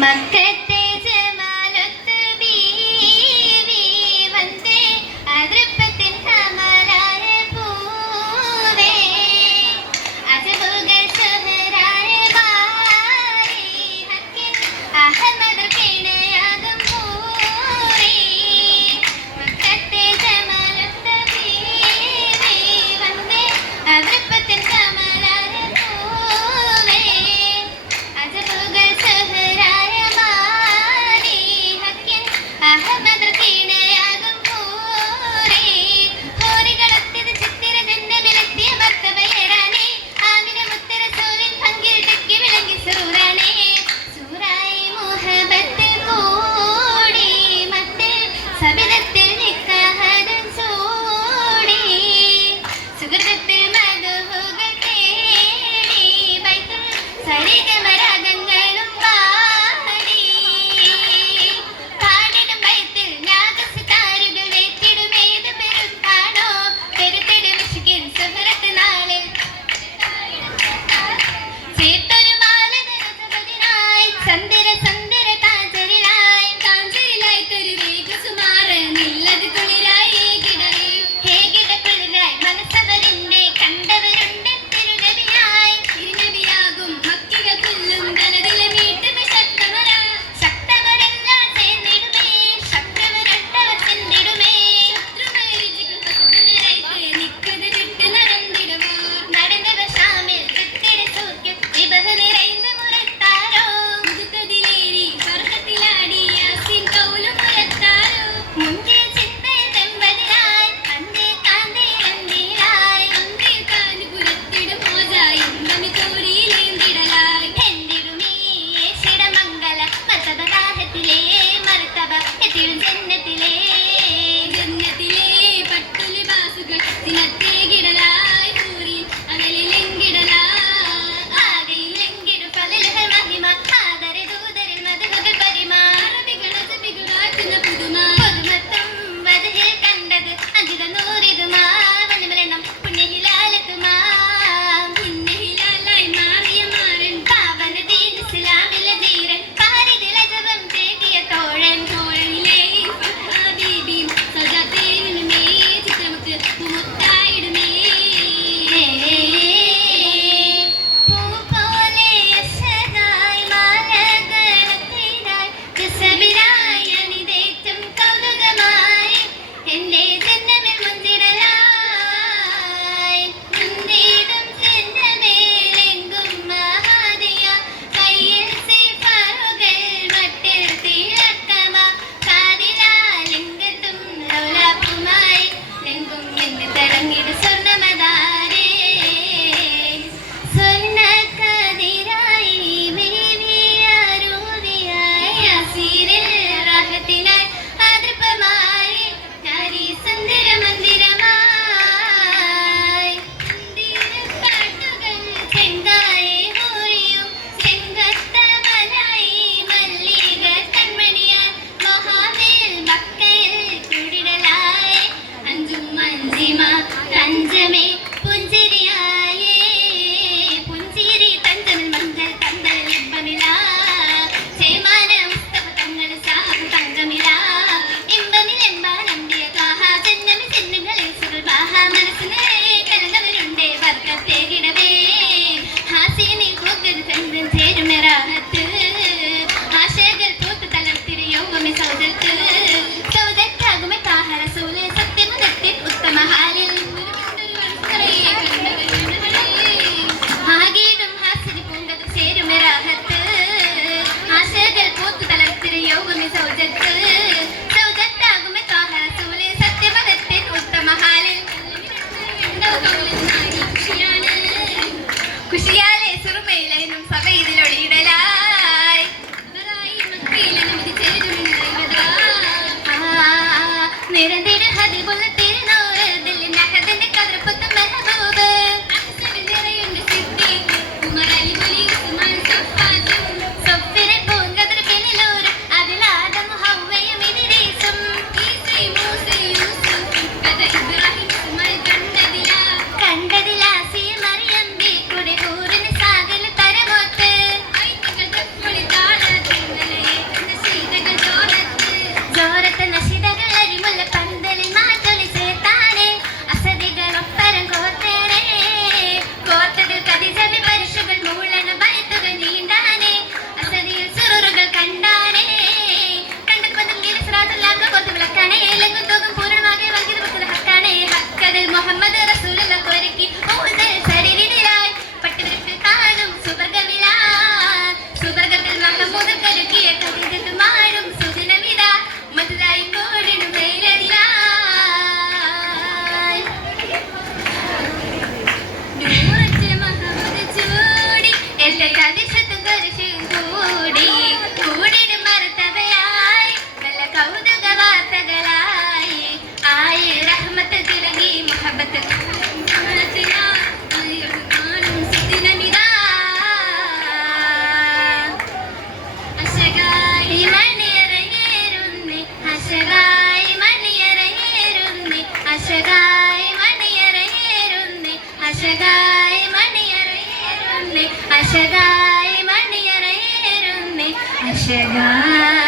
മക്കത്തെ ജമാലത്ത് ബീവി വന്നേ അതൃപ്പത്തിൻ കമലായ പൂവേ അജബുകൾ സുഹറായ ബാരി ഹക്കിൻ അഹമ്മദ് കിണയാകും പൂരി മക്കത്തെ ജമാലത്ത് ബീവി വന്നേ അതൃപ്പത്തിൻ കമലായ പൂവേ അജബുകൾ സുഹറായ ബാരി ഹക്കിൻ അഹമ്മദ് കിണയാകും പൂരി ഹോരികളത്തിത് ചിത്തിര ജന്മവിലെത്തിയ മർത്തബയേറാനേ ആമിന മുത്തര സൂര്യൻ പങ്കിട്ടയ്ക്ക് വിളങ്ങി സൂറാനേ സൂറായി മുഹബത്ത് കൂടി മത്തിൽ സബിലത്തിൽ നിക്കാഹദൻ സൂടി സുഹൃതത്തിൽ മധുഹുകൾ തേടി ബൈത്തുൽ സരിഗമരാഗങ്ങളും പാടി പാടിടും ബൈത്തിൽ നാഗസിതാരുകൾ വേറ്റിടും ഏത് പെരുത്താണോ പെരുത്തിടും ഇഷ്കിൻ സുഹൃത്ത് നാളിൽ ചേർത്തൊരു മാലതരസപതിനായി ചന്ദിര ചന്ദിര കാഞ്ചരിലായി കാഞ്ചരിലായി തരുവേഗ സുമാര നില്ലത് കുളിരായി ഹേകിട കുളിരായി മനസ്സവരിന്റെ കണ്ടവരുണ്ട് തിരുനബിയായി തിരുനബിയാകും മക്കിക അശകായി മണിയറയേറുന്നേ അശകായി